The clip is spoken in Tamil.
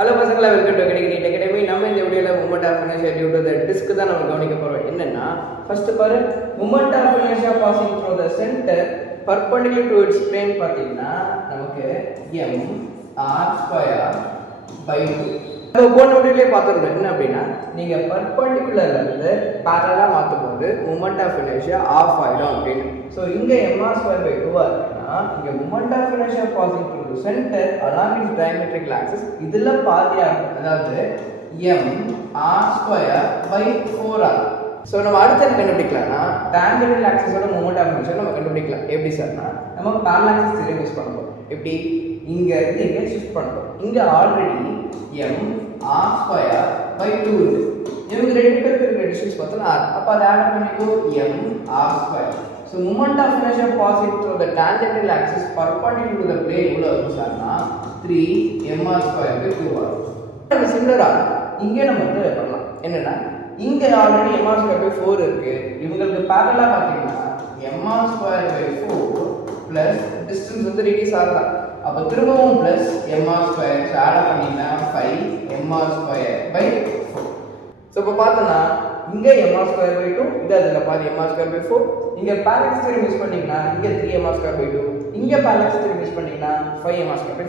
ஹலோ பசங்களா, வெல்கம் டு அகாடமி. நம்ம இந்த வீடியோவில் moment of inertia due to the disc தான் நம்ம கவனிக்க போகிறோம். என்னன்னா ஃபர்ஸ்ட் பாரு, moment of inertia passing through the centre perpendicular to its plane பார்த்தீங்கன்னா நமக்கு m/r² நம்ம போன வீடியோலயே பார்த்துருந்தோம். என்ன அப்படின்னா நீங்கள் பர்பெண்டிகுலர்ல இருந்து பேரலாக மாற்றும் போது மூமெண்ட் ஆஃப் இனர்ஷியா ஆஃப் ஆகிடும் அப்படின்னு. ஸோ இங்கே mr²/2 இருக்குன்னா இங்கே moment of inertia passing through the centre along its diametrical axis இதில் பாதியாக இருக்கும், அதாவது mr²/4 ஆகும். ஸோ நம்ம அடுத்து என்ன கண்டுபிடிக்கலாம்னா டான்ஜென்டல் ஆக்சிஸோட மூமெண்ட் ஆஃப் இனர்ஷியா நம்ம கண்டுபிடிக்கலாம். எப்படி சார்னா நம்ம பேரலல் ஆக்சிஸ் தியரம் யூஸ் பண்ணுவோம். எப்படி இங்க இருந்து இங்க ஷிஃப்ட் பண்ணுவோம். இங்க ஆல்ரெடி mr²/2 இருக்கு. இவங்க ரெண்டு பேருக்கு இருக்கிற டிஸ்டன்ஸ் பார்த்தா r. அப்ப அத ஆட் பண்ணிக்கோ mr². So moment of inertia passing through the tangential axis perpendicular to the plane எவ்வளவு வரும் சார்னா 3mr²/2 வரும். அது சிமிலரா இங்க நம்ம வந்து பண்ணலாம். என்னன்னா இங்க ஆல்ரெடி mr²/4 இருக்கு. இவங்களுக்கு parallel பாத்தீங்கன்னா mr²/4 பிளஸ் டிஸ்டன்ஸ் வந்து ரெடியூஸ் ஆகலாம். அப்ப திரும்பவும் பிளஸ் mr², ஆட் பண்ணினா 5mr²/4. சோ இப்ப பார்த்தனா இங்க mr²/2, இது அதுல பாதி mr²/4. இங்க பேரலல் தியரம் யூஸ் பண்ணீங்கன்னா இங்க 3mr²/2, இங்க பேரலல் தியரம் யூஸ் பண்ணீங்கன்னா 5mr²/4.